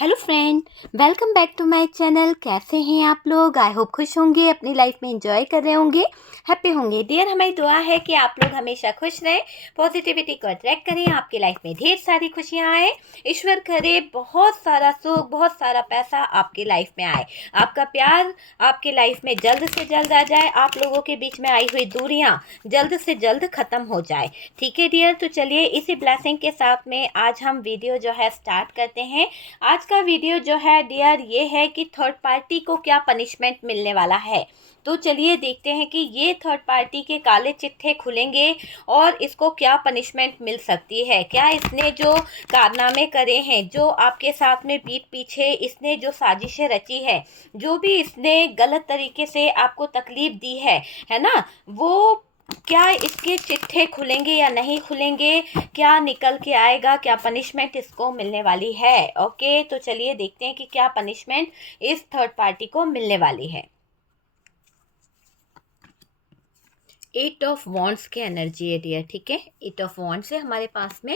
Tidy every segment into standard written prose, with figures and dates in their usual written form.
Hello friend, welcome back to my channel. कैसे हैं आप लोग? आई होप खुश होंगे, अपनी लाइफ में एंजॉय कर रहे होंगे, हैप्पी होंगे। डियर, हमारी दुआ है कि आप लोग हमेशा खुश रहें, पॉजिटिविटी को अट्रैक्ट करें, आपकी लाइफ में ढेर सारी खुशियां आए। ईश्वर करे बहुत सारा सुख, बहुत सारा पैसा आपकी लाइफ में आए, आपका प्यार आपकी लाइफ में जल्द से जल्द आ जाए, आप लोगों के बीच में आई हुई दूरियां जल्द से जल्द ख़त्म हो जाए। ठीक है डियर, तो चलिए इसी ब्लेसिंग के साथ में आज हम वीडियो जो है स्टार्ट करते हैं। आज का वीडियो जो है डियर ये है कि थर्ड पार्टी को क्या पनिशमेंट मिलने वाला है। तो चलिए देखते हैं कि ये थर्ड पार्टी के काले चिट्ठे खुलेंगे और इसको क्या पनिशमेंट मिल सकती है। क्या इसने जो कारनामे करे हैं, जो आपके साथ में पीठ पीछे इसने जो साजिशें रची है, जो भी इसने गलत तरीके से आपको तकलीफ दी है ना, वो क्या इसके चिट्ठे खुलेंगे या नहीं खुलेंगे, क्या निकल के आएगा, क्या पनिशमेंट इसको मिलने वाली है। ओके, तो चलिए देखते हैं कि क्या पनिशमेंट इस थर्ड पार्टी को मिलने वाली है। 8 ऑफ वॉन्ड्स की एनर्जी है डियर, ठीक है। 8 ऑफ वॉन्ड्स है हमारे पास में।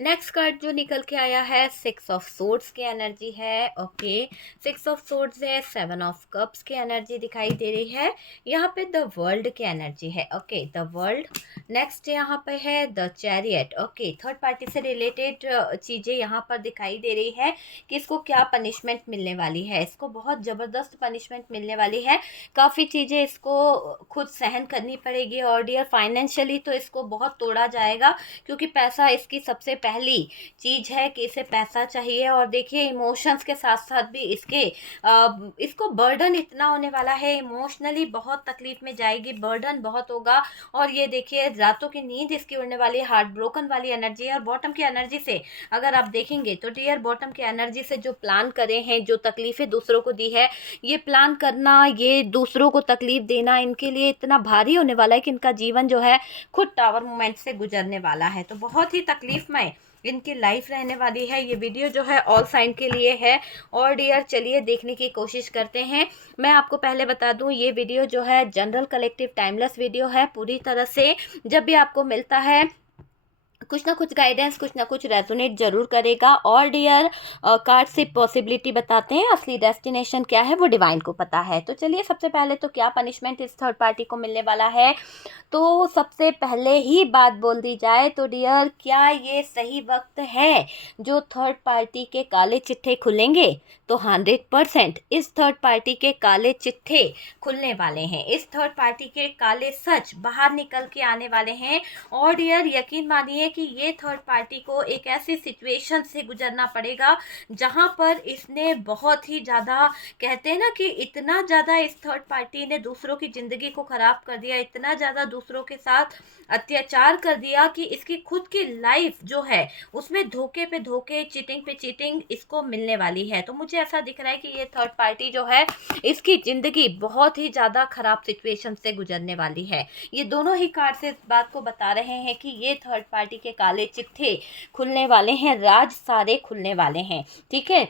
नेक्स्ट कार्ड जो निकल के आया है 6 ऑफ सोर्ड्स की एनर्जी है। ओके, 6 ऑफ सोर्ड्स है। 7 ऑफ कप्स की एनर्जी दिखाई दे रही है। यहाँ पे द वर्ल्ड की एनर्जी है। Okay, the world. नेक्स्ट यहाँ पे है the chariot. Okay, third party से रिलेटेड चीज़ें यहाँ पर दिखाई दे रही है कि इसको क्या पनिशमेंट मिलने वाली है। इसको बहुत ज़बरदस्त पनिशमेंट मिलने वाली है। काफ़ी चीज़ें इसको खुद सहन करनी पड़ेगी और डियर फाइनेंशियली तो इसको बहुत तोड़ा जाएगा, क्योंकि पैसा इसकी सबसे पहली चीज़ है कि इसे पैसा चाहिए। और देखिए इमोशंस के साथ साथ भी इसको बर्डन इतना होने वाला है, इमोशनली बहुत तकलीफ में जाएगी, बर्डन बहुत होगा। और ये देखिए रातों की नींद इसकी उड़ने वाली, हार्ट ब्रोकन वाली एनर्जी है। और बॉटम की एनर्जी से अगर आप देखेंगे तो डियर बॉटम की एनर्जी से जो प्लान करे हैं, जो तकलीफ़ें दूसरों को दी है, ये प्लान करना, ये दूसरों को तकलीफ देना इनके लिए इतना भारी होने वाला है कि इनका जीवन जो है खुद टावर मोमेंट से गुजरने वाला है। तो बहुत ही तकलीफमय इनकी लाइफ रहने वाली है। ये वीडियो जो है ऑल साइन के लिए है। और डियर चलिए देखने की कोशिश करते हैं। मैं आपको पहले बता दूं, ये वीडियो जो है जनरल कलेक्टिव टाइमलेस वीडियो है पूरी तरह से। जब भी आपको मिलता है कुछ ना कुछ गाइडेंस, कुछ ना कुछ रेजोनेट जरूर करेगा। और डियर कार्ड से पॉसिबिलिटी बताते हैं, असली डेस्टिनेशन क्या है वो डिवाइन को पता है। तो चलिए सबसे पहले तो क्या पनिशमेंट इस थर्ड पार्टी को मिलने वाला है। तो सबसे पहले ही बात बोल दी जाए तो डियर, क्या ये सही वक्त है जो थर्ड पार्टी के काले चिट्ठे खुलेंगे? तो 100% इस थर्ड पार्टी के काले चिट्ठे खुलने वाले हैं। इस थर्ड पार्टी के काले सच बाहर निकल के आने वाले हैं। और डियर यकीन मानिए कि ये थर्ड पार्टी को एक ऐसी सिचुएशन से गुजरना पड़ेगा जहां पर इसने बहुत ही ज़्यादा, कहते हैं ना कि इतना ज़्यादा इस थर्ड पार्टी ने दूसरों की ज़िंदगी को ख़राब कर दिया, इतना ज़्यादा दूसरों के साथ अत्याचार कर दिया कि इसकी खुद की लाइफ जो है उसमें धोखे पे धोखे, चीटिंग पे चीटिंग इसको मिलने वाली है। तो मुझे ऐसा दिख रहा है कि ये थर्ड पार्टी जो है इसकी ज़िंदगी बहुत ही ज़्यादा ख़राब सिचुएशन से गुजरने वाली है। ये दोनों ही कार्ड से इस बात को बता रहे हैं कि ये थर्ड पार्टी के काले चिट्ठे खुलने वाले हैं, राज सारे खुलने वाले हैं। ठीक है,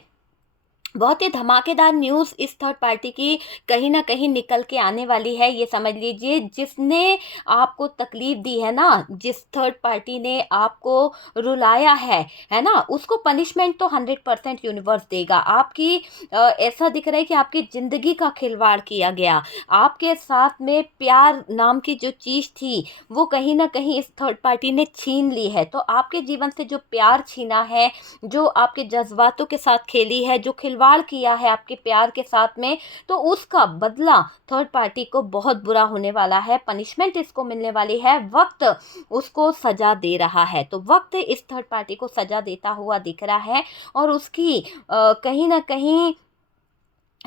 बहुत ही धमाकेदार न्यूज़ इस थर्ड पार्टी की कहीं ना कहीं निकल के आने वाली है। ये समझ लीजिए जिसने आपको तकलीफ दी है ना, जिस थर्ड पार्टी ने आपको रुलाया है ना, उसको पनिशमेंट तो 100% यूनिवर्स देगा। आपकी ऐसा दिख रहा है कि आपकी ज़िंदगी का खिलवाड़ किया गया, आपके साथ में प्यार नाम की जो चीज़ थी वो कहीं ना कहीं इस थर्ड पार्टी ने छीन ली है। तो आपके जीवन से जो प्यार छीना है, जो आपके जज्बातों के साथ खेली है, जो खिलवाड़ किया है आपके प्यार के साथ में, तो उसका बदला थर्ड पार्टी को बहुत बुरा होने वाला है। पनिशमेंट इसको मिलने वाली है, वक्त उसको सजा दे रहा है। तो वक्त इस थर्ड पार्टी को सजा देता हुआ दिख रहा है। और उसकी कहीं ना कहीं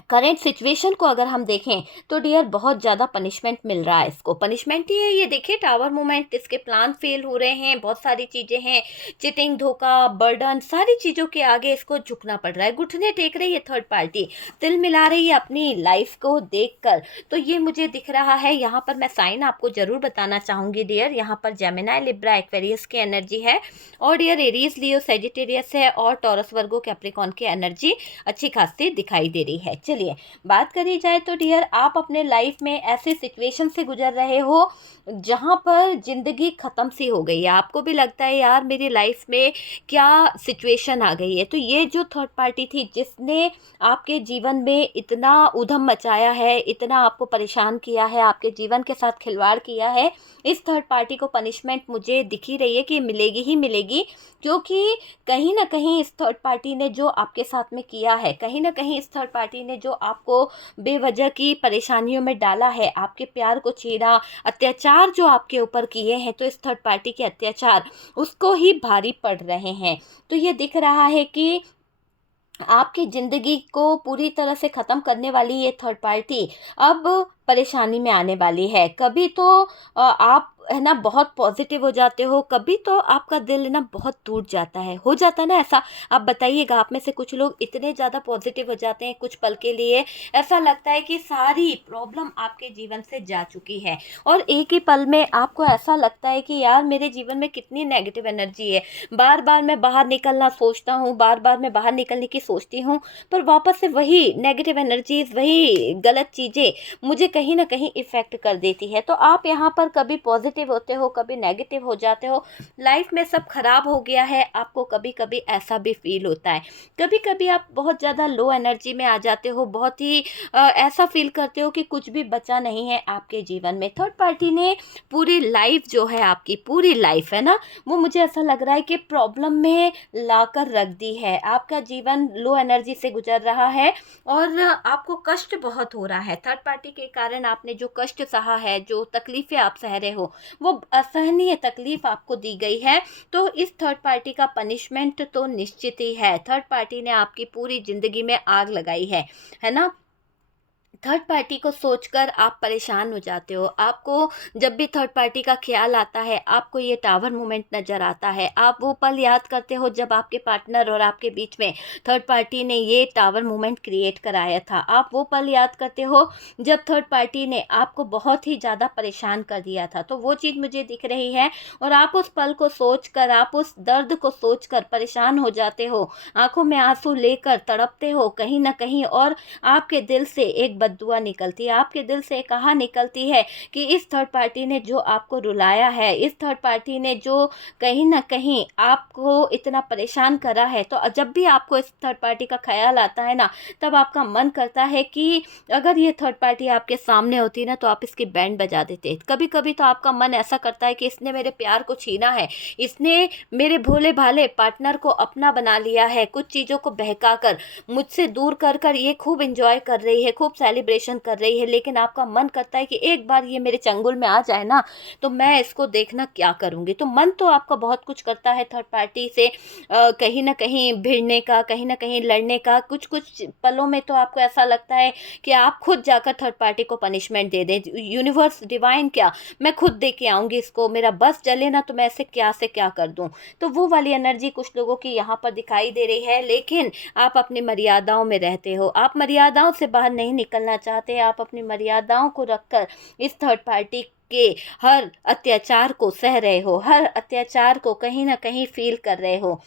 करेंट सिचुएशन को अगर हम देखें तो डियर बहुत ज़्यादा पनिशमेंट मिल रहा है इसको। पनिशमेंट ही है ये, देखिए टावर मूवमेंट, इसके प्लान फेल हो रहे हैं, बहुत सारी चीज़ें हैं, चिटिंग, धोखा, बर्डन, सारी चीज़ों के आगे इसको झुकना पड़ रहा है। घुटने टेक रही है थर्ड पार्टी, तिल मिला रही है अपनी लाइफ को देखकर। तो ये मुझे दिख रहा है। यहाँ पर मैं साइन आपको ज़रूर बताना चाहूँगी डियर, यहाँ पर जेमिनी, लिब्रा, एक्वेरियस की एनर्जी है। और डियर एरीज, लियो, सेजिटेरियस है। और टॉरस, वर्गो, कैप्रिकॉन की एनर्जी अच्छी खासी दिखाई दे रही है। चलिए बात करी जाए तो डियर, आप अपने लाइफ में ऐसे सिचुएशन से गुजर रहे हो जहाँ पर ज़िंदगी ख़त्म सी हो गई है, आपको भी लगता है यार मेरी लाइफ में क्या सिचुएशन आ गई है। तो ये जो थर्ड पार्टी थी जिसने आपके जीवन में इतना ऊधम मचाया है, इतना आपको परेशान किया है, आपके जीवन के साथ खिलवाड़ किया है, इस थर्ड पार्टी को पनिशमेंट मुझे दिख ही रही है कि मिलेगी ही मिलेगी। क्योंकि कहीं न कहीं इस थर्ड पार्टी ने जो आपके साथ में किया है, कहीं न कहीं इस थर्ड पार्टी ने जो आपको बेवजह की परेशानियों में डाला है, आपके प्यार को छीना, अत्याचार जो आपके ऊपर किए हैं, तो इस थर्ड पार्टी के अत्याचार उसको ही भारी पड़ रहे हैं। तो ये दिख रहा है कि आपकी ज़िंदगी को पूरी तरह से ख़त्म करने वाली ये थर्ड पार्टी अब परेशानी में आने वाली है। कभी तो आप है ना बहुत पॉजिटिव हो जाते हो, कभी तो आपका दिल ना बहुत टूट जाता है। हो जाता है ना ऐसा? आप बताइएगा, आप में से कुछ लोग इतने ज़्यादा पॉजिटिव हो जाते हैं कुछ पल के लिए, ऐसा लगता है कि सारी प्रॉब्लम आपके जीवन से जा चुकी है और एक ही पल में आपको ऐसा लगता है कि यार मेरे जीवन में कितनी नेगेटिव एनर्जी है। बार बार मैं बाहर निकलना सोचता हूँ, बार बार मैं बाहर निकलने की सोचती हूँ, पर वापस से वही नेगेटिव एनर्जीज, वही गलत चीज़ें मुझे कहीं ना कहीं इफ़ेक्ट कर देती है। तो आप यहाँ पर कभी पॉजिटिव होते हो, कभी नेगेटिव हो जाते हो, लाइफ में सब खराब हो गया है, आपको कभी कभी ऐसा भी फील होता है। कभी कभी आप बहुत ज़्यादा लो एनर्जी में आ जाते हो, बहुत ही ऐसा फील करते हो कि कुछ भी बचा नहीं है आपके जीवन में। थर्ड पार्टी ने पूरी लाइफ जो है, आपकी पूरी लाइफ है ना, वो मुझे ऐसा लग रहा है कि प्रॉब्लम में लाकर रख दी है। आपका जीवन लो एनर्जी से गुजर रहा है और आपको कष्ट बहुत हो रहा है। थर्ड पार्टी के कारण आपने जो कष्ट सहा है, जो तकलीफ़ें आप सह रहे हो, वो असहनीय तकलीफ़ आपको दी गई है। तो इस थर्ड पार्टी का पनिशमेंट तो निश्चित ही है। थर्ड पार्टी ने आपकी पूरी ज़िंदगी में आग लगाई है ना? थर्ड पार्टी को सोचकर आप परेशान हो जाते हो। आपको जब भी थर्ड पार्टी का ख़्याल आता है, आपको ये टावर मोमेंट नज़र आता है। आप वो पल याद करते हो जब आपके पार्टनर और आपके बीच में थर्ड पार्टी ने ये टावर मोमेंट क्रिएट कराया था। आप वो पल याद करते हो जब थर्ड पार्टी ने आपको बहुत ही ज़्यादा परेशान कर दिया था। तो वो चीज़ मुझे दिख रही है और आप उस पल को सोचकर, आप उस दर्द को सोचकर परेशान हो जाते हो। आँखों में आँसू लेकर तड़पते हो कहीं न कहीं और आपके दिल से एक बद्दुआ निकलती है, आपके दिल से एक आह निकलती है कि इस थर्ड पार्टी ने जो आपको रुलाया है, इस थर्ड पार्टी ने जो कहीं न कहीं आपको इतना परेशान करा है। तो जब भी आपको इस थर्ड पार्टी का ख़्याल आता है ना, तब आपका मन करता है कि अगर ये थर्ड पार्टी आपके सामने होती ना, तो आप इसकी बैंड बजा देते। कभी-कभी तो आपका मन ऐसा करता है कि इसने मेरे प्यार को छीना है, इसने मेरे भोले-भाले पार्टनर को अपना बना लिया है, कुछ चीज़ों को बहकाकर मुझसे दूर कर ये खूब एंजॉय कर रही है, खूब सेलिब्रेशन कर रही है, लेकिन आपका मन करता है कि एक बार ये मेरे चंगुल में आ जाए ना, तो मैं इसको देखना क्या करूँगी। तो मन तो आपका बहुत कुछ करता है थर्ड पार्टी से कहीं न कहीं भिड़ने का, कहीं न कहीं लड़ने का। कुछ-कुछ पलों में तो आपको ऐसा लगता है कि आप खुद जाकर थर्ड पार्टी को पनिशमेंट दे दें। यूनिवर्स, डिवाइन क्या, मैं खुद दे के आऊँगी इसको, मेरा बस जले ना तो मैं इसे क्या से क्या कर दूँ। तो वो वाली एनर्जी कुछ लोगों की यहाँ पर दिखाई दे रही है, लेकिन आप अपनी मर्यादाओं में रहते हो, आप मर्यादाओं से बाहर नहीं निकलना चाहते, आप अपनी मर्यादाओं को रखकर इस थर्ड पार्टी के हर अत्याचार को सह रहे हो, हर अत्याचार को कहीं न कहीं फ़ील कर रहे हो।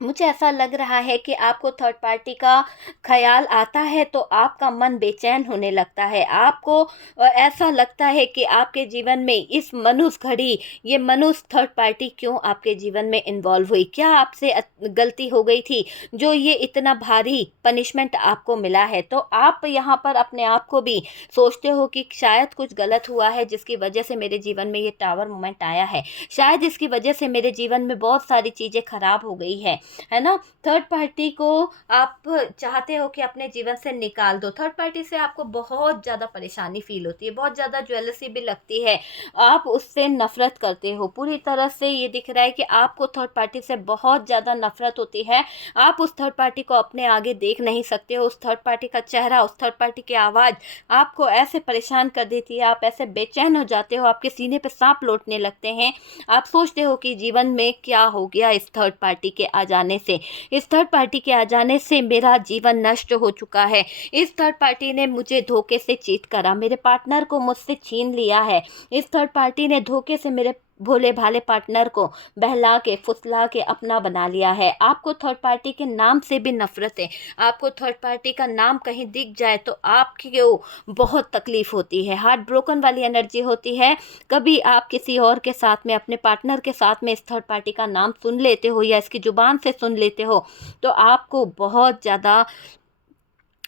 मुझे ऐसा लग रहा है कि आपको थर्ड पार्टी का ख़्याल आता है तो आपका मन बेचैन होने लगता है। आपको ऐसा लगता है कि आपके जीवन में इस मनुष्य घड़ी, ये मनुष्य थर्ड पार्टी क्यों आपके जीवन में इन्वॉल्व हुई? क्या आपसे गलती हो गई थी जो ये इतना भारी पनिशमेंट आपको मिला है? तो आप यहाँ पर अपने आप को भी सोचते हो कि शायद कुछ गलत हुआ है जिसकी वजह से मेरे जीवन में ये टावर मोमेंट आया है। शायद इसकी वजह से मेरे जीवन में बहुत सारी चीज़ें ख़राब हो गई है ना? थर्ड पार्टी को आप चाहते हो कि अपने जीवन से निकाल दो। थर्ड पार्टी से आपको बहुत ज़्यादा परेशानी फ़ील होती है, बहुत ज़्यादा जेलसी भी लगती है। आप उससे नफ़रत करते हो। पूरी तरह से ये दिख रहा है कि आपको थर्ड पार्टी से बहुत ज़्यादा नफ़रत होती है। आप उस थर्ड पार्टी को अपने आगे देख नहीं सकते हो। उस थर्ड पार्टी का चेहरा, उस थर्ड पार्टी की आवाज़ आपको ऐसे परेशान कर देती है, आप ऐसे बेचैन हो जाते हो, आपके सीने पे साँप लौटने लगते हैं। आप सोचते हो कि जीवन में क्या हो गया इस थर्ड पार्टी के आ जाने से। इस थर्ड पार्टी के आ जाने से मेरा जीवन नष्ट हो चुका है। इस थर्ड पार्टी ने मुझे धोखे से चीट करा, मेरे पार्टनर को मुझसे छीन लिया है। इस थर्ड पार्टी ने धोखे से मेरे भोले भाले पार्टनर को बहला के फुसला के अपना बना लिया है। आपको थर्ड पार्टी के नाम से भी नफरत है। आपको थर्ड पार्टी का नाम कहीं दिख जाए तो आपको बहुत तकलीफ होती है, हार्ट ब्रोकन वाली एनर्जी होती है। कभी आप किसी और के साथ में, अपने पार्टनर के साथ में इस थर्ड पार्टी का नाम सुन लेते हो या इसकी जुबान से सुन लेते हो तो आपको बहुत ज़्यादा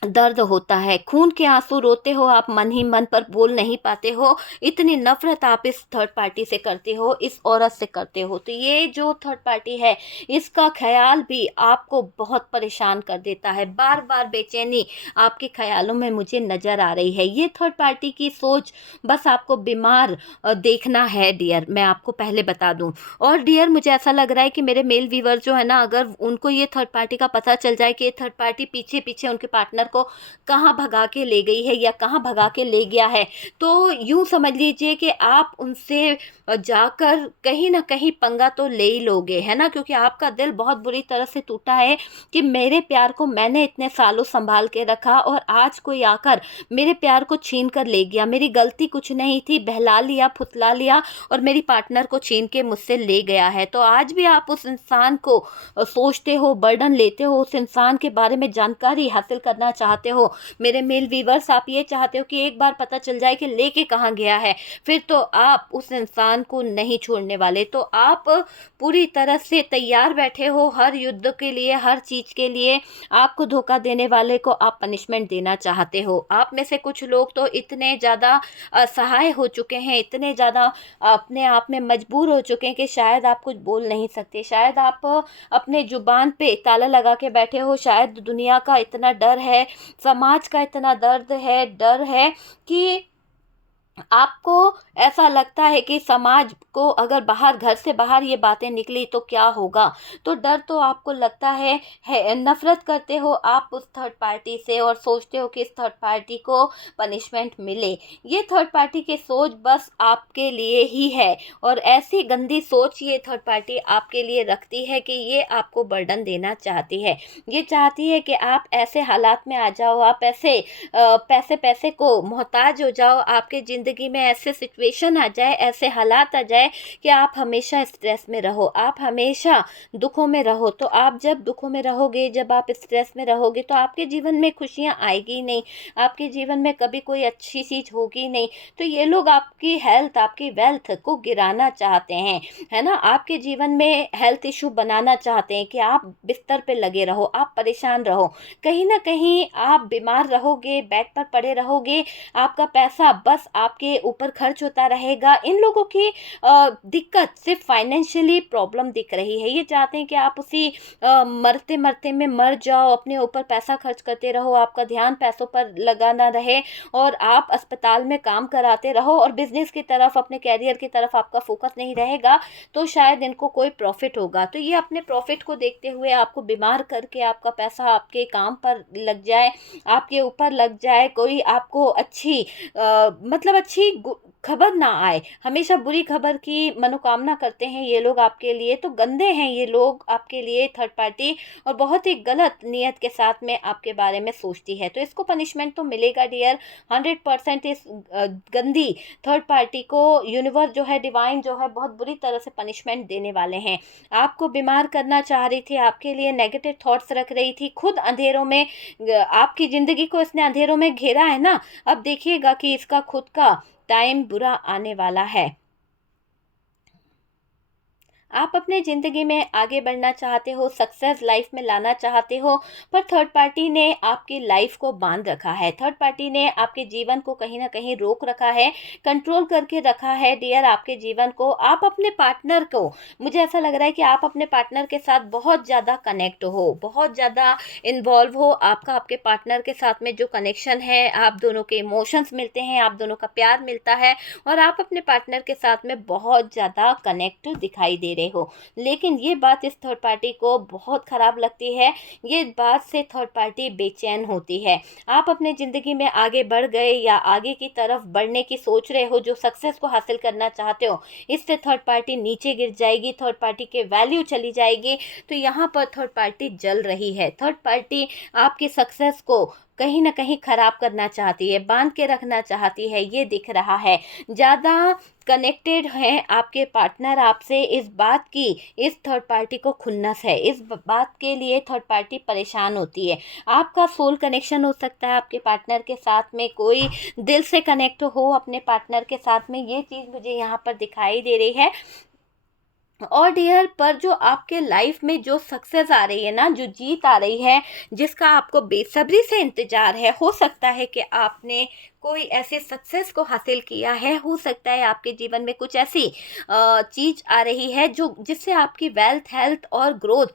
दर्द होता है, खून के आंसू रोते हो आप, मन ही मन पर बोल नहीं पाते हो, इतनी नफरत आप इस थर्ड पार्टी से करते हो, इस औरत से करते हो। तो ये जो थर्ड पार्टी है इसका ख्याल भी आपको बहुत परेशान कर देता है। बार बार बेचैनी आपके ख्यालों में मुझे नज़र आ रही है। ये थर्ड पार्टी की सोच बस आपको बीमार देखना है डियर, मैं आपको पहले बता दूं। और डियर मुझे ऐसा लग रहा है कि मेरे मेल व्यूवर जो है ना, अगर उनको ये थर्ड पार्टी का पता चल जाए कि ये थर्ड पार्टी पीछे पीछे उनके पार्टनर को कहाँ भगा के ले गई है या कहाँ भगा के ले गया है, तो यूं समझ लीजिए कि आप उनसे जाकर कहीं ना कहीं पंगा तो ले ही लोगे, है ना, क्योंकि आपका दिल बहुत बुरी तरह से टूटा है कि मेरे प्यार को मैंने इतने सालों संभाल के रखा और आज कोई आकर मेरे प्यार को छीन कर ले गया। मेरी गलती कुछ नहीं थी, बहला लिया, फुसला लिया और मेरी पार्टनर को छीन के मुझसे ले गया है। तो आज भी आप उस इंसान को सोचते हो, बर्डन लेते हो, उस इंसान के बारे में जानकारी हासिल करना चाहते हो। मेरे मेल व्यूअर्स, आप ये चाहते हो कि एक बार पता चल जाए कि लेके कहाँ गया है, फिर तो आप उस इंसान को नहीं छोड़ने वाले। तो आप पूरी तरह से तैयार बैठे हो हर युद्ध के लिए, हर चीज़ के लिए। आपको धोखा देने वाले को आप पनिशमेंट देना चाहते हो। आप में से कुछ लोग तो इतने ज़्यादा असहाय हो चुके हैं, इतने ज़्यादा अपने आप में मजबूर हो चुके हैं कि शायद आप कुछ बोल नहीं सकते, शायद आप अपने जुबान पे ताला लगा के बैठे हो। शायद दुनिया का इतना डर है, समाज का इतना दर्द है, डर है कि आपको ऐसा लगता है कि समाज को अगर बाहर, घर से बाहर ये बातें निकली तो क्या होगा। तो डर तो आपको लगता है, नफरत करते हो आप उस थर्ड पार्टी से और सोचते हो कि इस थर्ड पार्टी को पनिशमेंट मिले। ये थर्ड पार्टी की सोच बस आपके लिए ही है और ऐसी गंदी सोच ये थर्ड पार्टी आपके लिए रखती है कि ये आपको बर्डन देना चाहती है। ये चाहती है कि आप ऐसे हालात में आ जाओ, आप ऐसे पैसे पैसे को मोहताज हो जाओ, आपके ज़िंदगी में ऐसे सिचुएशन आ जाए, ऐसे हालात आ जाए कि आप हमेशा स्ट्रेस में रहो, आप हमेशा दुखों में रहो। तो आप जब दुखों में रहोगे, जब आप स्ट्रेस में रहोगे तो आपके जीवन में खुशियाँ आएगी नहीं, आपके जीवन में कभी कोई अच्छी चीज़ होगी नहीं। तो ये लोग आपकी हेल्थ, आपकी वेल्थ को गिराना चाहते हैं, है ना, आपके जीवन में हेल्थ इशू बनाना चाहते हैं कि आप बिस्तर पे लगे रहो, आप परेशान रहो, कहीं ना कहीं आप बीमार रहोगे, बेड पर पड़े रहोगे, आपका पैसा बस आपके ऊपर खर्च होता रहेगा। इन लोगों की दिक्कत सिर्फ फाइनेंशियली प्रॉब्लम दिख रही है। ये चाहते हैं कि आप उसी मरते मरते में मर जाओ, अपने ऊपर पैसा खर्च करते रहो, आपका ध्यान पैसों पर लगा ना रहे और आप अस्पताल में काम कराते रहो और बिजनेस की तरफ, अपने कैरियर की तरफ आपका फोकस नहीं रहेगा तो शायद इनको कोई प्रॉफिट होगा। तो ये अपने प्रॉफिट को देखते हुए आपको बीमार करके आपका पैसा आपके काम पर लग जाए, आपके ऊपर लग जाए, कोई आपको अच्छी मतलब अच्छी खबर ना आए, हमेशा बुरी खबर की मनोकामना करते हैं ये लोग आपके लिए। तो गंदे हैं ये लोग आपके लिए, थर्ड पार्टी, और बहुत ही गलत नीयत के साथ में आपके बारे में सोचती है। तो इसको पनिशमेंट तो मिलेगा डियर, 100%। इस गंदी थर्ड पार्टी को यूनिवर्स जो है, डिवाइन जो है, बहुत बुरी तरह से पनिशमेंट देने वाले हैं। आपको बीमार करना चाह रही थी, आपके लिए नेगेटिव थॉट्स रख रही थी, खुद अंधेरों में, आपकी ज़िंदगी को इसने अंधेरों में घेरा है ना। अब देखिएगा कि इसका खुद का टाइम बुरा आने वाला है। आप अपने ज़िंदगी में आगे बढ़ना चाहते हो, सक्सेस लाइफ में लाना चाहते हो, पर थर्ड पार्टी ने आपकी लाइफ को बांध रखा है, थर्ड पार्टी ने आपके जीवन को कहीं ना कहीं रोक रखा है, कंट्रोल करके रखा है डियर आपके जीवन को। आप अपने पार्टनर को, मुझे ऐसा लग रहा है कि आप अपने पार्टनर के साथ बहुत ज़्यादा कनेक्ट हो, बहुत ज़्यादा इन्वॉल्व हो। आपका आपके पार्टनर के साथ में जो कनेक्शन है, आप दोनों के इमोशंस मिलते हैं, आप दोनों का प्यार मिलता है और आप अपने पार्टनर के साथ में बहुत ज़्यादा कनेक्ट दिखाई दे रहे हो। लेकिन ये बात इस थर्ड पार्टी को बहुत ख़राब लगती है, ये बात से थर्ड पार्टी बेचैन होती है। आप अपने ज़िंदगी में आगे बढ़ गए या आगे की तरफ बढ़ने की सोच रहे हो, जो सक्सेस को हासिल करना चाहते हो, इससे थर्ड पार्टी नीचे गिर जाएगी, थर्ड पार्टी के वैल्यू चली जाएगी। तो यहाँ पर थर्ड पार्टी जल रही है, थर्ड पार्टी आपकी सक्सेस को कहीं ना कहीं ख़राब करना चाहती है, बांध के रखना चाहती है, ये दिख रहा है। ज़्यादा कनेक्टेड हैं आपके पार्टनर आपसे, इस बात की इस थर्ड पार्टी को खुन्नस है, इस बात के लिए थर्ड पार्टी परेशान होती है। आपका सोल कनेक्शन हो सकता है आपके पार्टनर के साथ में, कोई दिल से कनेक्ट हो अपने पार्टनर के साथ में, ये चीज़ मुझे यहाँ पर दिखाई दे रही है। और डियर, पर जो आपके लाइफ में जो सक्सेस आ रही है ना, जो जीत आ रही है, जिसका आपको बेसब्री से इंतजार है, हो सकता है कि आपने कोई ऐसे सक्सेस को हासिल किया है, हो सकता है आपके जीवन में कुछ ऐसी चीज़ आ रही है जो जिससे आपकी वेल्थ, हेल्थ और ग्रोथ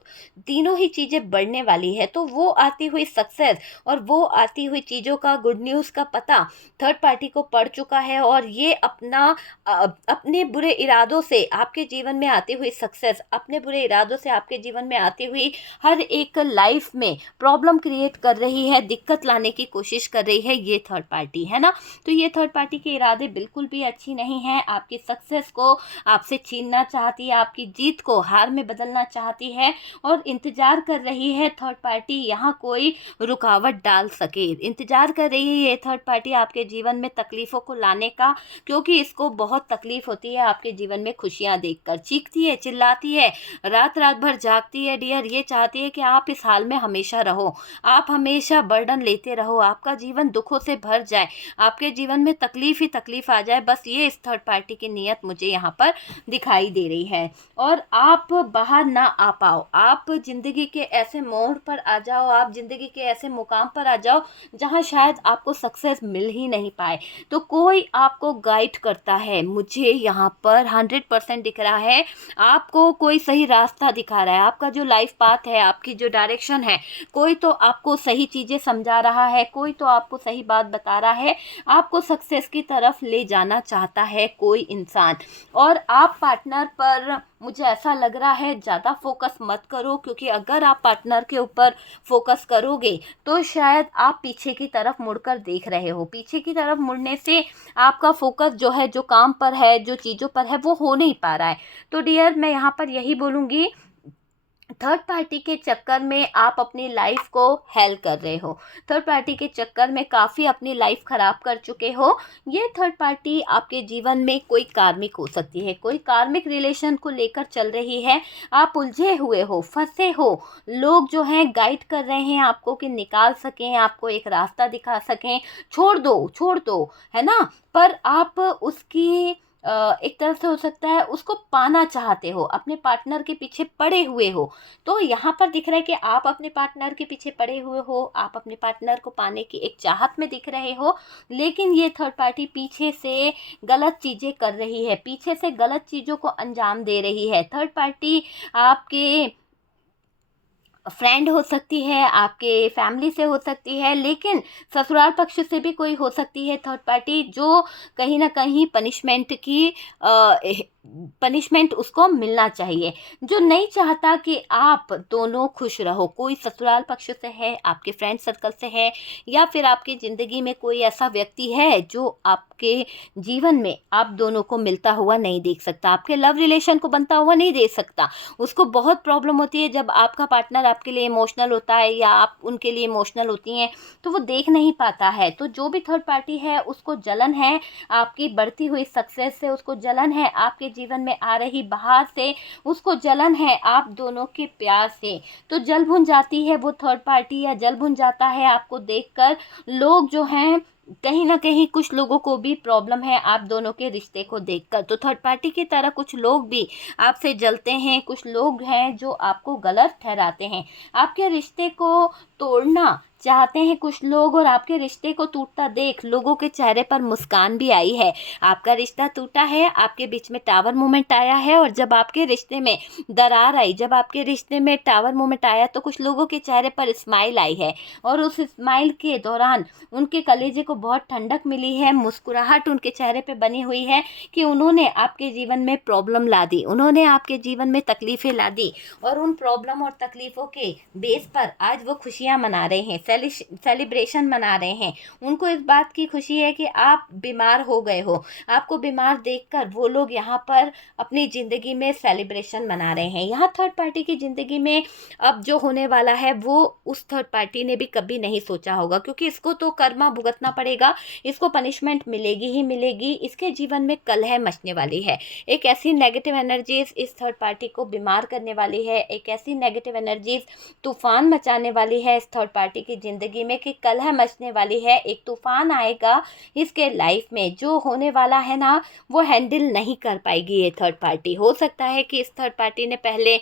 तीनों ही चीज़ें बढ़ने वाली है। तो वो आती हुई सक्सेस और वो आती हुई चीज़ों का, गुड न्यूज़ का पता थर्ड पार्टी को पड़ चुका है, और ये अपने बुरे इरादों से आपके जीवन में आती हुई सक्सेस, अपने बुरे इरादों से आपके जीवन में आती हुई हर एक लाइफ में प्रॉब्लम क्रिएट कर रही है, दिक्कत लाने की कोशिश कर रही है, ये थर्ड पार्टी है ना। तो ये थर्ड पार्टी के इरादे बिल्कुल भी अच्छी नहीं है, आपकी सक्सेस को आपसे छीनना चाहती है, आपकी जीत को हार में बदलना चाहती है, और इंतजार कर रही है थर्ड पार्टी यहाँ कोई रुकावट डाल सके। इंतजार कर रही है ये थर्ड पार्टी आपके जीवन में तकलीफ़ों को लाने का, क्योंकि इसको बहुत तकलीफ होती है आपके जीवन में खुशियाँ देखकर। चीखती है, चिल्लाती है, रात रात भर जागती है डियर, ये चाहती है कि आप इस हाल में हमेशा रहो, आप हमेशा बर्डन लेते रहो, आपका जीवन दुखों से भर जाए, आपके जीवन में तकलीफ ही तकलीफ आ जाए। बस ये इस थर्ड पार्टी की नीयत मुझे यहाँ पर दिखाई दे रही है। और आप बाहर ना आ पाओ, आप ज़िंदगी के ऐसे मोड़ पर आ जाओ, आप ज़िंदगी के ऐसे मुकाम पर आ जाओ जहाँ शायद आपको सक्सेस मिल ही नहीं पाए। तो कोई आपको गाइड करता है, मुझे यहाँ पर 100% दिख रहा है, आपको कोई सही रास्ता दिखा रहा है, आपका जो लाइफ पाथ है, आपकी जो डायरेक्शन है, कोई तो आपको सही चीज़ें समझा रहा है, कोई तो आपको सही बात बता रहा है, आपको सक्सेस की तरफ ले जाना चाहता है कोई इंसान। और आप पार्टनर पर, मुझे ऐसा लग रहा है, ज़्यादा फोकस मत करो, क्योंकि अगर आप पार्टनर के ऊपर फोकस करोगे तो शायद आप पीछे की तरफ मुड़कर देख रहे हो। पीछे की तरफ मुड़ने से आपका फोकस जो है, जो काम पर है, जो चीज़ों पर है, वो हो नहीं पा रहा है। तो डियर, मैं यहाँ पर यही बोलूँगी, थर्ड पार्टी के चक्कर में आप अपनी लाइफ को हेल कर रहे हो, थर्ड पार्टी के चक्कर में काफ़ी अपनी लाइफ ख़राब कर चुके हो। ये थर्ड पार्टी आपके जीवन में कोई कार्मिक हो सकती है, कोई कार्मिक रिलेशन को लेकर चल रही है, आप उलझे हुए हो, फंसे हो, लोग जो हैं गाइड कर रहे हैं आपको कि निकाल सकें, आपको एक रास्ता दिखा सकें, छोड़ दो, है ना। पर आप उसकी एक तरह से हो सकता है उसको पाना चाहते हो, अपने पार्टनर के पीछे पड़े हुए हो। तो यहाँ पर दिख रहा है कि आप अपने पार्टनर के पीछे पड़े हुए हो, आप अपने पार्टनर को पाने की एक चाहत में दिख रहे हो, लेकिन ये थर्ड पार्टी पीछे से गलत चीज़ें कर रही है, पीछे से गलत चीज़ों को अंजाम दे रही है। थर्ड पार्टी आपके फ्रेंड हो सकती है, आपके फैमिली से हो सकती है, लेकिन ससुराल पक्ष से भी कोई हो सकती है थर्ड पार्टी, जो कहीं ना कहीं पनिशमेंट उसको मिलना चाहिए, जो नहीं चाहता कि आप दोनों खुश रहो। कोई ससुराल पक्ष से है, आपके फ्रेंड सर्कल से है, या फिर आपकी ज़िंदगी में कोई ऐसा व्यक्ति है जो आपके जीवन में आप दोनों को मिलता हुआ नहीं देख सकता, आपके लव रिलेशन को बनता हुआ नहीं देख सकता। उसको बहुत प्रॉब्लम होती है जब आपका पार्टनर आपके लिए इमोशनल होता है या आप उनके लिए इमोशनल होती हैं, तो वो देख नहीं पाता है। तो जो भी थर्ड पार्टी है उसको जलन है आपकी बढ़ती हुई सक्सेस से, उसको जलन है आपके जीवन में आ रही बहार से, उसको जलन है आप दोनों के प्यार से। तो जल भुन जाती है वो थर्ड पार्टी, या जल भुन जाता है आपको देखकर लोग जो हैं, कहीं ना कहीं कुछ लोगों को भी प्रॉब्लम है आप दोनों के रिश्ते को देखकर। तो थर्ड पार्टी की तरह कुछ लोग भी आपसे जलते हैं, कुछ लोग हैं जो आपको गलत ठहराते हैं, आपके रिश्ते को तोड़ना चाहते हैं कुछ लोग, और आपके रिश्ते को टूटता देख लोगों के चेहरे पर मुस्कान भी आई है। आपका रिश्ता टूटा है, आपके बीच में टावर मोमेंट आया है, और जब आपके रिश्ते में दरार आई, जब आपके रिश्ते में टावर मोमेंट आया, तो कुछ लोगों के चेहरे पर स्माइल आई है, और उस स्माइल के दौरान उनके कलेजे को बहुत ठंडक मिली है, मुस्कुराहट उनके चेहरे पे बनी हुई है कि उन्होंने आपके जीवन में प्रॉब्लम ला दी, उन्होंने आपके जीवन में तकलीफ़ें ला दी, और उन प्रॉब्लम और तकलीफ़ों के बेस पर आज वो खुशियाँ मना रहे हैं, सेलिब्रेशन मना रहे हैं, उनको इस बात की खुशी है कि आप बीमार हो गए हो। आपको बीमार देखकर वो लोग यहाँ पर अपनी ज़िंदगी में सेलिब्रेशन मना रहे हैं। यहाँ थर्ड पार्टी की ज़िंदगी में अब जो होने वाला है वो उस थर्ड पार्टी ने भी कभी नहीं सोचा होगा, क्योंकि इसको तो कर्मा भुगतना पड़ेगा, इसको पनिशमेंट मिलेगी ही मिलेगी। इसके जीवन में कलह मचने वाली है, एक ऐसी नेगेटिव एनर्जीज इस थर्ड पार्टी को बीमार करने वाली है, एक ऐसी नेगेटिव एनर्जीज तूफान मचाने वाली है इस थर्ड पार्टी की ज़िंदगी में कि कलह मचने वाली है। एक तूफान आएगा इसके लाइफ में, जो होने वाला है ना वो हैंडल नहीं कर पाएगी ये थर्ड पार्टी। हो सकता है कि इस थर्ड पार्टी ने पहले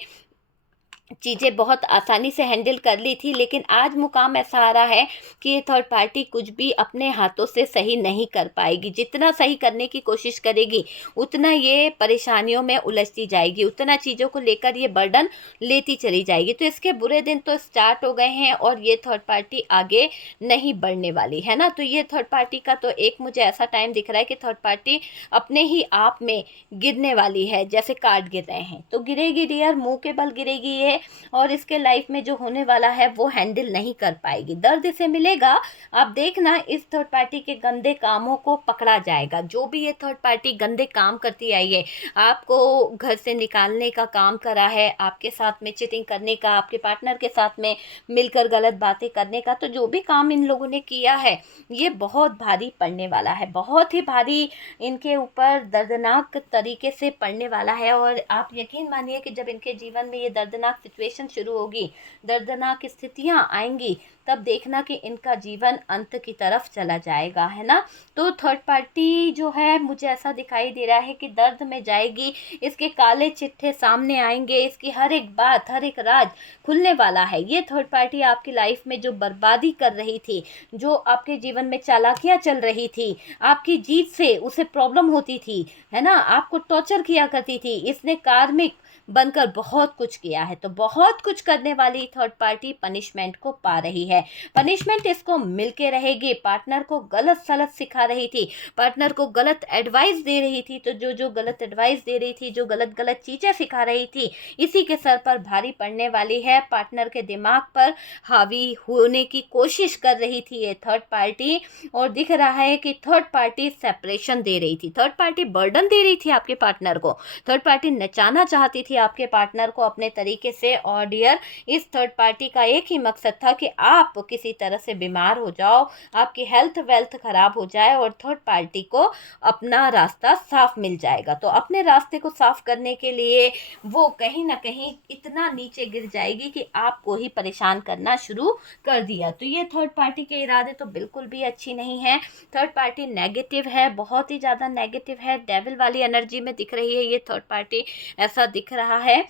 चीज़ें बहुत आसानी से हैंडल कर ली थी, लेकिन आज मुकाम ऐसा आ रहा है कि ये थर्ड पार्टी कुछ भी अपने हाथों से सही नहीं कर पाएगी। जितना सही करने की कोशिश करेगी उतना ये परेशानियों में उलझती जाएगी, उतना चीज़ों को लेकर ये बर्डन लेती चली जाएगी। तो इसके बुरे दिन तो स्टार्ट हो गए हैं और ये थर्ड पार्टी आगे नहीं बढ़ने वाली है ना। तो ये थर्ड पार्टी का तो एक मुझे ऐसा टाइम दिख रहा है कि थर्ड पार्टी अपने ही आप में गिरने वाली है, जैसे कार्ड गिर रहे हैं तो गिरेगी डियर, मुंह के बल गिरेगी ये, और इसके लाइफ में जो होने वाला है वो हैंडल नहीं कर पाएगी, दर्द इसे मिलेगा। आप देखना इस थर्ड पार्टी के गंदे कामों को पकड़ा जाएगा। जो भी ये थर्ड पार्टी गंदे काम करती आई है, आपको घर से निकालने का काम करा है, आपके साथ में चीटिंग करने का, आपके पार्टनर के साथ में मिलकर गलत बातें करने का, तो जो भी काम इन लोगों ने किया है ये बहुत भारी पड़ने वाला है, बहुत ही भारी इनके ऊपर दर्दनाक तरीके से पड़ने वाला है। और आप यकीन मानिए कि जब इनके जीवन में ये दर्दनाक सिचुएशन शुरू होगी, दर्दनाक स्थितियां आएंगी, तब देखना कि इनका जीवन अंत की तरफ चला जाएगा, है ना। तो थर्ड पार्टी जो है मुझे ऐसा दिखाई दे रहा है कि दर्द में जाएगी, इसके काले चिट्ठे सामने आएंगे, इसकी हर एक बात, हर एक राज खुलने वाला है। ये थर्ड पार्टी आपकी लाइफ में जो बर्बादी कर रही थी, जो आपके जीवन में चालाकियां चल रही थी, आपकी जीत से उसे प्रॉब्लम होती थी, है ना, आपको टॉर्चर किया करती थी, इसने कार्मिक बनकर बहुत कुछ किया है। तो बहुत कुछ करने वाली थर्ड पार्टी पनिशमेंट को पा रही है, पनिशमेंट इसको मिलके रहेगी। पार्टनर को गलत सलत सिखा रही थी, पार्टनर को गलत एडवाइस दे रही थी, तो जो गलत एडवाइस दे रही थी, जो गलत गलत चीजें सिखा रही थी, इसी के सर पर भारी पड़ने वाली है। पार्टनर के दिमाग पर हावी होने की कोशिश कर रही थी ये थर्ड पार्टी, और दिख रहा है कि थर्ड पार्टी सेपरेशन दे रही थी, थर्ड पार्टी बर्डन दे रही थी आपके पार्टनर को, थर्ड पार्टी नचाना चाहती थी आपके पार्टनर को अपने तरीके से। और डियर, इस थर्ड पार्टी का एक ही मकसद था कि आप किसी तरह से बीमार हो जाओ, आपकी हेल्थ वेल्थ खराब हो जाए और थर्ड पार्टी को अपना रास्ता साफ मिल जाएगा। तो अपने रास्ते को साफ करने के लिए वो कहीं ना कहीं इतना नीचे गिर जाएगी कि आपको ही परेशान करना शुरू कर दिया। तो ये थर्ड पार्टी के इरादे तो बिल्कुल भी अच्छी नहीं है। थर्ड पार्टी नेगेटिव है, बहुत ही ज़्यादा नेगेटिव है, डेविल वाली एनर्जी में दिख रही है ये थर्ड पार्टी, ऐसा दिख रहा है।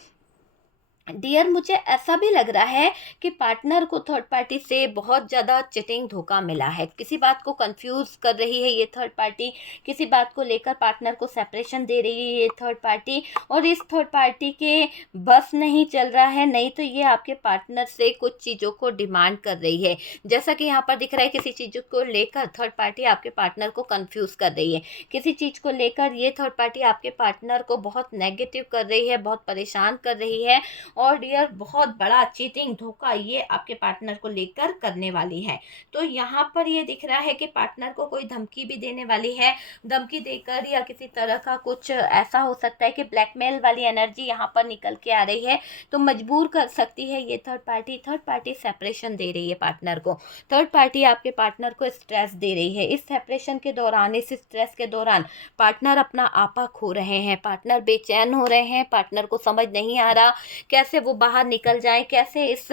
डियर, मुझे ऐसा भी लग रहा है कि पार्टनर को थर्ड पार्टी से बहुत ज़्यादा चीटिंग धोखा मिला है, किसी बात को कंफ्यूज कर रही है ये थर्ड पार्टी, किसी बात को लेकर पार्टनर को सेपरेशन दे रही है ये थर्ड पार्टी, और इस थर्ड पार्टी के बस नहीं चल रहा है, नहीं तो ये आपके पार्टनर से कुछ चीज़ों को डिमांड कर रही है। जैसा कि यहाँ पर दिख रहा है, किसी चीज़ को लेकर थर्ड पार्टी आपके पार्टनर को कंफ्यूज कर रही है, किसी चीज़ को लेकर ये थर्ड पार्टी आपके पार्टनर को बहुत नेगेटिव कर रही है, बहुत परेशान कर रही है। और डियर, बहुत बड़ा चीटिंग धोखा ये आपके पार्टनर को लेकर करने वाली है। तो यहाँ पर ये दिख रहा है कि पार्टनर को कोई धमकी भी देने वाली है, धमकी देकर या किसी तरह का कुछ ऐसा हो सकता है कि ब्लैकमेल वाली एनर्जी यहाँ पर निकल के आ रही है, तो मजबूर कर सकती है ये third party. Third party separation दे रही है पार्टनर को, थर्ड पार्टी आपके पार्टनर को स्ट्रेस दे रही है। इस सेपरेशन के दौरान, इस स्ट्रेस के दौरान पार्टनर अपना आपा खो रहे हैं, पार्टनर बेचैन हो रहे हैं, पार्टनर को समझ नहीं आ रहा कैसे वो बाहर निकल जाए, कैसे इस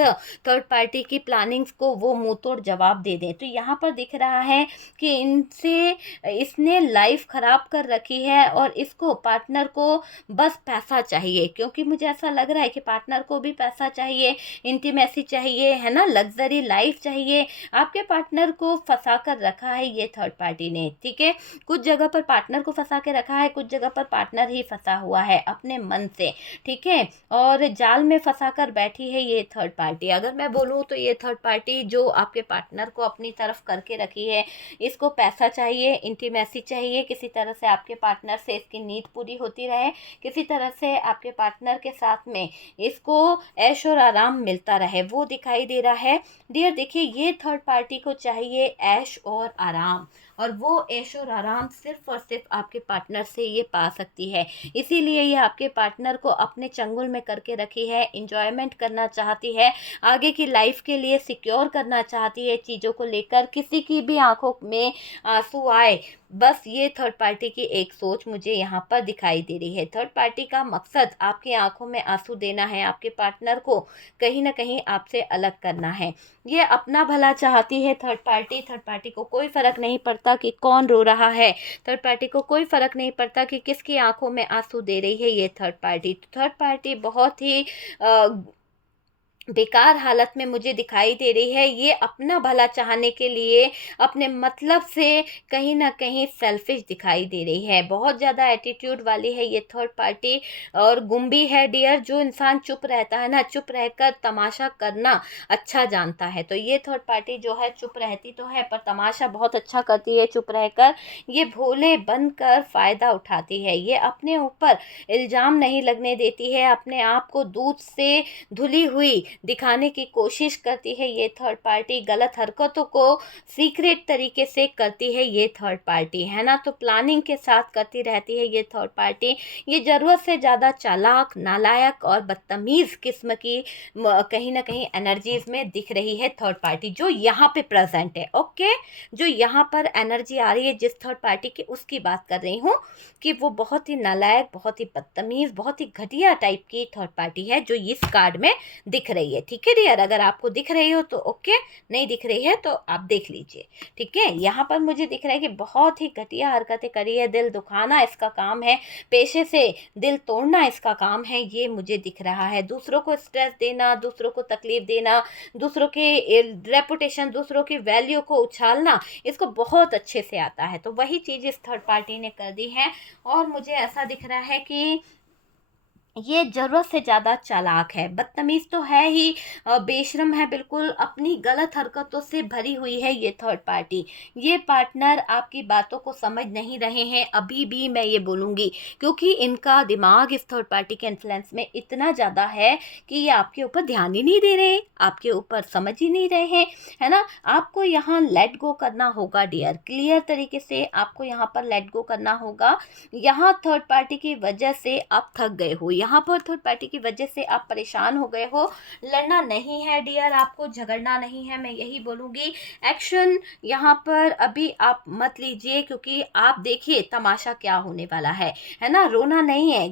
थर्ड पार्टी की प्लानिंग्स को वो मुंह तोड़ जवाब दे दें। तो यहाँ पर दिख रहा है कि इसने लाइफ खराब कर रखी है और इसको, पार्टनर को बस पैसा चाहिए, क्योंकि मुझे ऐसा लग रहा है कि पार्टनर को भी पैसा चाहिए, इंटीमेसी चाहिए, है ना, लग्जरी लाइफ चाहिए। आपके पार्टनर को फंसा कर रखा है ये थर्ड पार्टी ने, ठीक है, कुछ जगह पर पार्टनर को फंसा के रखा है, कुछ जगह पर पार्टनर ही फंसा हुआ है अपने मन से, ठीक है, और जाल जाल में फंसा कर बैठी है ये थर्ड पार्टी। अगर मैं बोलूँ तो ये थर्ड पार्टी जो आपके पार्टनर को अपनी तरफ करके रखी है, इसको पैसा चाहिए, इंटीमेसी चाहिए, किसी तरह से आपके पार्टनर से इसकी नीड पूरी होती रहे, किसी तरह से आपके पार्टनर के साथ में इसको ऐश और आराम मिलता रहे, वो दिखाई दे रहा है। डियर देखिए, ये थर्ड पार्टी को चाहिए ऐश और आराम, और वो ऐश और आराम सिर्फ और सिर्फ आपके पार्टनर से ये पा सकती है। इसीलिए ये आपके पार्टनर को अपने चंगुल में करके रखी है, इंजॉयमेंट करना चाहती है, आगे की लाइफ के लिए सिक्योर करना चाहती है चीज़ों को लेकर। किसी की भी आंखों में आंसू आए, बस ये थर्ड पार्टी की एक सोच मुझे यहाँ पर दिखाई दे रही है। थर्ड पार्टी का मकसद आपकी आंखों में आंसू देना है, आपके पार्टनर को कहीं ना कहीं आपसे अलग करना है। ये अपना भला चाहती है थर्ड पार्टी। थर्ड पार्टी को कोई फ़र्क नहीं पड़ता कि कौन रो रहा है, थर्ड पार्टी को कोई फ़र्क नहीं पड़ता कि किसकी आंखों में आंसू दे रही है ये थर्ड पार्टी। थर्ड पार्टी बहुत ही बेकार हालत में मुझे दिखाई दे रही है। ये अपना भला चाहने के लिए अपने मतलब से कहीं ना कहीं सेल्फिश दिखाई दे रही है, बहुत ज़्यादा एटीट्यूड वाली है ये थर्ड पार्टी, और गुम्बी है डियर। जो इंसान चुप रहता है ना, चुप रहकर तमाशा करना अच्छा जानता है, तो ये थर्ड पार्टी जो है चुप रहती तो है पर तमाशा बहुत अच्छा करती है चुप रहकर। ये भोले बनकर फ़ायदा उठाती है, ये अपने ऊपर इल्ज़ाम नहीं लगने देती है, अपने आप को दूध से धुली हुई दिखाने की कोशिश करती है ये थर्ड पार्टी। गलत हरकतों को सीक्रेट तरीके से करती है ये थर्ड पार्टी, है ना, तो प्लानिंग के साथ करती रहती है ये थर्ड पार्टी। ये ज़रूरत से ज़्यादा चालाक, नालायक और बदतमीज़ किस्म की कहीं ना कहीं एनर्जीज में दिख रही है थर्ड पार्टी जो यहाँ पे प्रेजेंट है। ओके, जो यहाँ पर एनर्जी आ रही है जिस थर्ड पार्टी की, उसकी बात कर रही हूँ कि वो बहुत ही नालायक, बहुत ही बदतमीज़, बहुत ही घटिया टाइप की थर्ड पार्टी है जो इस कार्ड में दिख रही है। ठीक है डियर, अगर आपको दिख रही हो तो ओके, नहीं दिख रही है तो आप देख लीजिए। ठीक है, यहाँ पर मुझे दिख रहा है कि बहुत ही घटिया हरकतें करी है, दिल दुखाना इसका काम है, पेशे से दिल तोड़ना इसका काम है, ये मुझे दिख रहा है। दूसरों को स्ट्रेस देना, दूसरों को तकलीफ देना, दूसरों के रेपुटेशन, दूसरों की वैल्यू को उछालना इसको बहुत अच्छे से आता है, तो वही चीज़ इस थर्ड पार्टी ने कर दी है। और मुझे ऐसा दिख रहा है कि ये ज़रूरत से ज़्यादा चालाक है, बदतमीज़ तो है ही, बेशरम है बिल्कुल, अपनी गलत हरकतों से भरी हुई है ये थर्ड पार्टी। ये पार्टनर आपकी बातों को समझ नहीं रहे हैं अभी भी, मैं ये बोलूँगी, क्योंकि इनका दिमाग इस थर्ड पार्टी के इन्फ्लुएंस में इतना ज़्यादा है कि ये आपके ऊपर ध्यान ही नहीं दे रहे, आपके ऊपर समझ ही नहीं रहे हैं, है ना। आपको यहाँ लेट गो करना होगा डियर, क्लियर तरीके से आपको यहाँ पर लेट गो करना होगा। यहाँ थर्ड पार्टी की वजह से आप थक गए हो, यहाँ पर थर्ड पार्टी की वजह से आप परेशान हो गए हो। लड़ना नहीं है डियर, आपको झगड़ना नहीं है, मैं यही बोलूँगी। एक्शन यहाँ पर अभी आप मत लीजिए, क्योंकि आप देखिए तमाशा क्या होने वाला है ना। रोना नहीं है,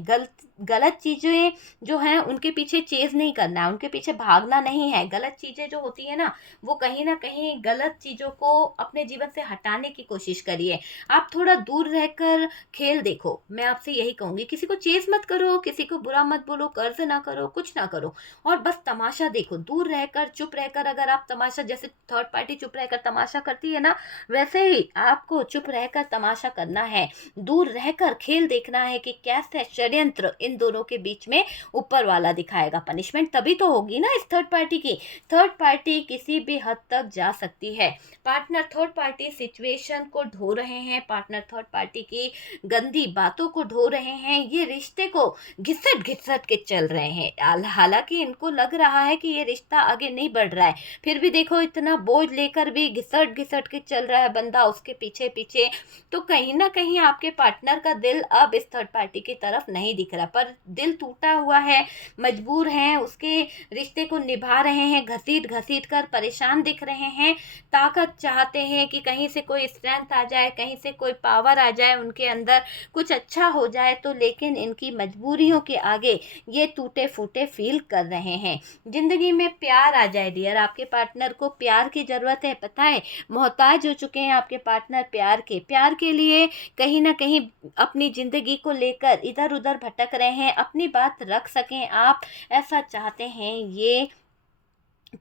गलत चीज़ें जो हैं उनके पीछे चेज़ नहीं करना है, उनके पीछे भागना नहीं है। गलत चीज़ें जो होती है ना, वो कहीं ना कहीं गलत चीज़ों को अपने जीवन से हटाने की कोशिश करिए। आप थोड़ा दूर रहकर खेल देखो, मैं आपसे यही कहूँगी। किसी को चेस मत करो, किसी को बुरा मत बोलो, कर्ज ना करो, कुछ ना करो, और बस तमाशा देखो। दूर रहकर, चुप रहकर, अगर आप तमाशा, जैसे थर्ड पार्टी चुप रहकर तमाशा करती है ना, वैसे ही आपको चुप रहकर तमाशा करना है। दूर रहकर खेल देखना है कि कैसे षड्यंत्र इन दोनों के बीच में ऊपर वाला दिखाएगा। पनिशमेंट तभी तो होगी ना इस थर्ड पार्टी की। थर्ड पार्टी किसी भी हद तक जा सकती है। पार्टनर थर्ड पार्टी सिचुएशन को ढो रहे हैं, पार्टनर थर्ड पार्टी की गंदी बातों को ढो रहे हैं, ये रिश्ते को घिसट घिसट के चल रहे हैं। हालांकि इनको लग रहा है कि ये रिश्ता आगे नहीं बढ़ रहा है, फिर भी देखो इतना बोझ लेकर भी घिसट घिसट के चल रहा है बंदा उसके पीछे पीछे। तो कहीं ना कहीं आपके पार्टनर का दिल अब इस थर्ड पार्टी की तरफ नहीं दिख रहा, पर दिल टूटा हुआ है, मजबूर हैं, उसके रिश्ते को निभा रहे हैं, घसीट घसीट कर परेशान दिख रहे हैं। ताकत चाहते हैं कि कहीं से कोई स्ट्रेंथ आ जाए, कहीं से कोई पावर आ जाए उनके अंदर, कुछ अच्छा हो जाए तो, लेकिन इनकी मजबूरियों के आगे ये टूटे फूटे फील कर रहे हैं। जिंदगी में प्यार आ जाए डियर, आपके पार्टनर को प्यार की ज़रूरत है, पता है, मोहताज हो चुके हैं आपके पार्टनर प्यार के लिए। कहीं ना कहीं अपनी ज़िंदगी को लेकर इधर उधर भटक रहे हैं, अपनी बात रख सकें आप, ऐसा चाहते हैं ये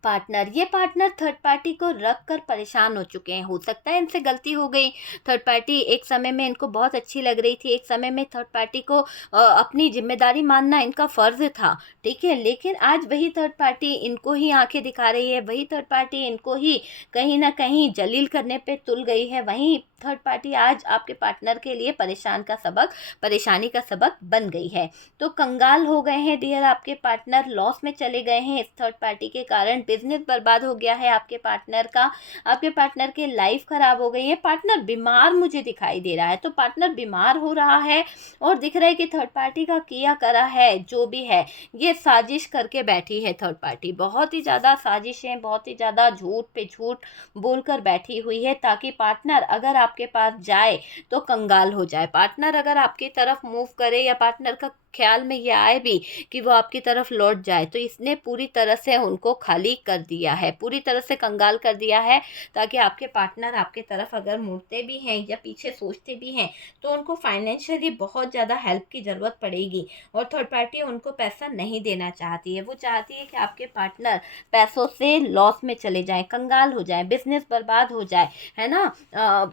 पार्टनर, ये पार्टनर थर्ड पार्टी को रख कर परेशान हो चुके हैं। हो सकता है इनसे गलती हो गई। थर्ड पार्टी एक समय में इनको बहुत अच्छी लग रही थी, एक समय में थर्ड पार्टी को अपनी जिम्मेदारी मानना इनका फ़र्ज़ था, ठीक है। लेकिन आज वही थर्ड पार्टी इनको ही आंखें दिखा रही है, वही थर्ड पार्टी इनको ही कहीं ना कहीं जलील करने पे तुल गई है। वहीं थर्ड पार्टी आज आपके पार्टनर के लिए परेशानी का सबक बन गई है। तो कंगाल हो गए हैं डियर आपके पार्टनर, लॉस में चले गए हैं इस थर्ड पार्टी के कारण। बिजनेस बर्बाद हो गया है आपके पार्टनर का, आपके पार्टनर की लाइफ खराब हो गई है। पार्टनर बीमार मुझे दिखाई दे रहा है, तो पार्टनर बीमार हो रहा है और दिख रहा है कि थर्ड पार्टी का किया करा है जो भी है, ये साजिश करके बैठी है थर्ड पार्टी। बहुत ही ज़्यादा साजिशें, बहुत ही ज़्यादा झूठ पे झूठ बोलकर बैठी हुई है, ताकि पार्टनर अगर आपके पास जाए तो कंगाल हो जाए। पार्टनर अगर आपकी तरफ मूव करे या पार्टनर का ख्याल में ये आए भी कि वो आपकी तरफ लौट जाए, तो इसने पूरी तरह से उनको खाली कर दिया है, पूरी तरह से कंगाल कर दिया है, ताकि आपके पार्टनर आपके तरफ अगर मुड़ते भी हैं या पीछे सोचते भी हैं तो उनको फाइनेंशियली बहुत ज़्यादा हेल्प की ज़रूरत पड़ेगी। और थर्ड पार्टी उनको पैसा नहीं देना चाहती है, वो चाहती है कि आपके पार्टनर पैसों से लॉस में चले जाएं, कंगाल हो जाएं, बिजनेस बर्बाद हो जाए, है ना।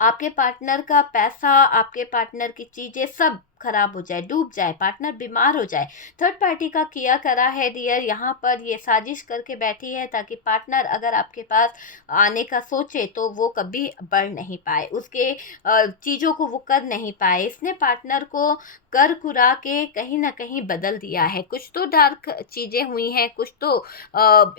आपके पार्टनर का पैसा, आपके पार्टनर की चीज़ें सब खराब हो जाए, डूब जाए, पार्टनर बीमार हो जाए। थर्ड पार्टी का किया करा है डियर, यहाँ पर ये साजिश करके बैठी है ताकि पार्टनर अगर आपके पास आने का सोचे तो वो कभी बढ़ नहीं पाए, उसके चीज़ों को वो कर नहीं पाए। इसने पार्टनर को कर कुरा के कहीं ना कहीं बदल दिया है। कुछ तो डार्क चीज़ें हुई हैं, कुछ तो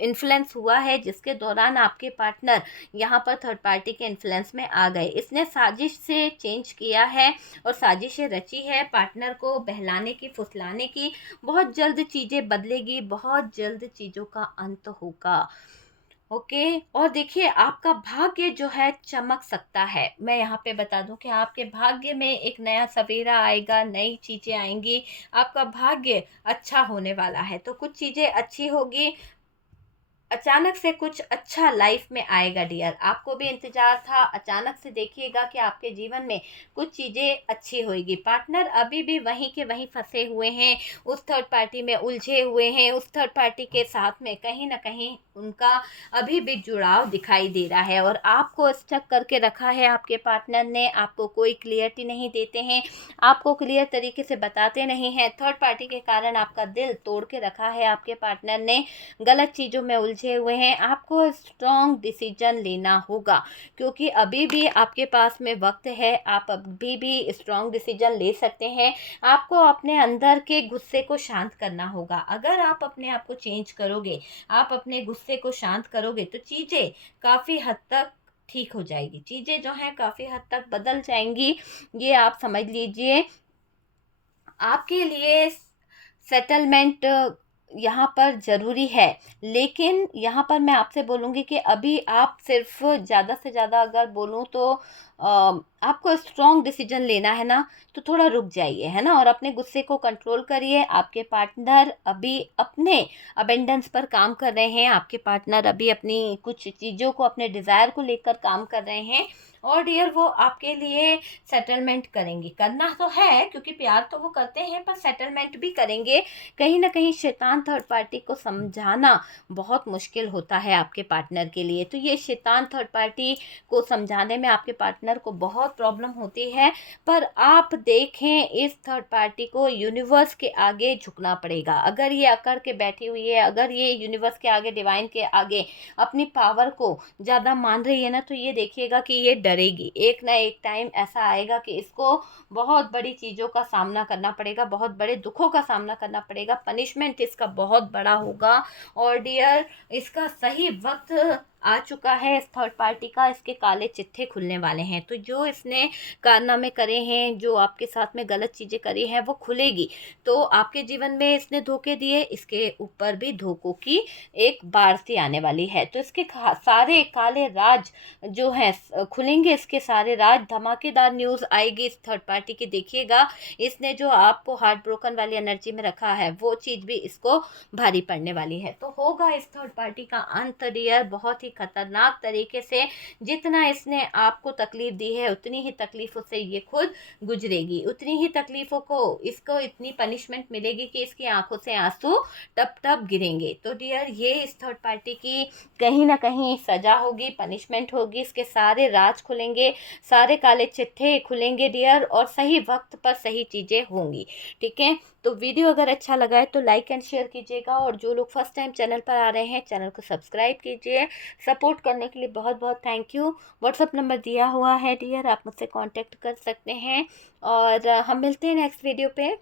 इन्फ्लुएंस हुआ है जिसके दौरान आपके पार्टनर यहाँ पर थर्ड पार्टी के इन्फ्लुएंस में आ गए। इसने साजिश से चेंज किया है और साजिशें रची है पार्टनर को बहलाने की, फुसलाने की। बहुत जल्द चीज़ें बदलेगी, बहुत जल्द चीज़ों का अंत होगा। ओके। और देखिए आपका भाग्य जो है चमक सकता है। मैं यहाँ पे बता दूं कि आपके भाग्य में एक नया सवेरा आएगा, नई चीज़ें आएंगी, आपका भाग्य अच्छा होने वाला है। तो कुछ चीज़ें अच्छी होगी, अचानक से कुछ अच्छा लाइफ में आएगा डियर। आपको भी इंतजार था, अचानक से देखिएगा कि आपके जीवन में कुछ चीज़ें अच्छी होगी। पार्टनर अभी भी वहीं के वहीं फंसे हुए हैं, उस थर्ड पार्टी में उलझे हुए हैं, उस थर्ड पार्टी के साथ में कहीं ना कहीं उनका अभी भी जुड़ाव दिखाई दे रहा है। और आपको स्टक करके रखा है आपके पार्टनर ने, आपको कोई क्लियरिटी नहीं देते हैं, आपको क्लियर तरीके से बताते नहीं हैं। थर्ड पार्टी के कारण आपका दिल तोड़ के रखा है आपके पार्टनर ने, गलत चीज़ों में उलझे हुए हैं। आपको स्ट्रॉन्ग डिसीजन लेना होगा, क्योंकि अभी भी आपके पास में वक्त है, आप अभी भी स्ट्रॉन्ग डिसीजन ले सकते हैं। आपको अपने अंदर के गुस्से को शांत करना होगा। अगर आप अपने आप को चेंज करोगे, आप अपने गुस्से को शांत करोगे, तो चीज़ें काफ़ी हद तक ठीक हो जाएगी, चीज़ें जो हैं काफ़ी हद तक बदल जाएंगी। ये आप समझ लीजिए। आपके लिए सेटलमेंट यहाँ पर ज़रूरी है, लेकिन यहाँ पर मैं आपसे बोलूँगी कि अभी आप सिर्फ ज़्यादा से ज़्यादा अगर बोलूँ तो आपको स्ट्रॉन्ग डिसीजन लेना है ना, तो थोड़ा रुक जाइए, है ना, और अपने गुस्से को कंट्रोल करिए। आपके पार्टनर अभी अपने अबेंडेंस पर काम कर रहे हैं, आपके पार्टनर अभी अपनी कुछ चीज़ों को, अपने डिज़ायर को लेकर काम कर रहे हैं। और डियर वो आपके लिए सेटलमेंट करेंगे, करना तो है क्योंकि प्यार तो वो करते हैं, पर सेटलमेंट भी करेंगे। कहीं ना कहीं शैतान थर्ड पार्टी को समझाना बहुत मुश्किल होता है आपके पार्टनर के लिए, तो ये शैतान थर्ड पार्टी को समझाने में आपके पार्टनर को बहुत प्रॉब्लम होती है। पर आप देखें, इस थर्ड पार्टी को यूनिवर्स के आगे झुकना पड़ेगा। अगर ये अकड़ के बैठी हुई है, अगर ये यूनिवर्स के आगे, डिवाइन के आगे अपनी पावर को ज़्यादा मान रही है ना, तो ये देखिएगा कि ये डरेगी। एक ना एक टाइम ऐसा आएगा कि इसको बहुत बड़ी चीज़ों का सामना करना पड़ेगा, बहुत बड़े दुखों का सामना करना पड़ेगा, पनिशमेंट इसका बहुत बड़ा होगा। और डियर इसका सही वक्त आ चुका है इस थर्ड पार्टी का, इसके काले चिट्ठे खुलने वाले हैं। तो जो इसने कारनामे करे हैं, जो आपके साथ में गलत चीज़ें करी हैं, वो खुलेगी। तो आपके जीवन में इसने धोखे दिए, इसके ऊपर भी धोखों की एक बाढ़ सी आने वाली है। तो इसके सारे काले राज जो हैं खुलेंगे, इसके सारे राज, धमाकेदार न्यूज़ आएगी इस थर्ड पार्टी की। देखिएगा, इसने जो आपको हार्ट ब्रोकन वाली एनर्जी में रखा है, वो चीज़ भी इसको भारी पड़ने वाली है। तो होगा इस थर्ड पार्टी का अंत डियर, बहुत ही खतरनाक तरीके से, जितना इसने आपको तकलीफ दी है उतनी ही तकलीफों से ये खुद गुजरेगी, उतनी ही तकलीफों को इसको इतनी पनिशमेंट मिलेगी कि इसकी आंखों से आंसू टप टप गिरेंगे। तो डियर ये इस थर्ड पार्टी की कहीं ना कहीं सजा होगी, पनिशमेंट होगी, इसके सारे राज खुलेंगे, सारे काले चिट्ठे खुलेंगे डियर, और सही वक्त पर सही चीज़ें होंगी। ठीक है, तो वीडियो अगर अच्छा लगा है तो लाइक एंड शेयर कीजिएगा, और जो लोग फर्स्ट टाइम चैनल पर आ रहे हैं चैनल को सब्सक्राइब कीजिए। सपोर्ट करने के लिए बहुत बहुत थैंक यू। व्हाट्सअप नंबर दिया हुआ है डियर, आप मुझसे कांटेक्ट कर सकते हैं, और हम मिलते हैं नेक्स्ट वीडियो पे।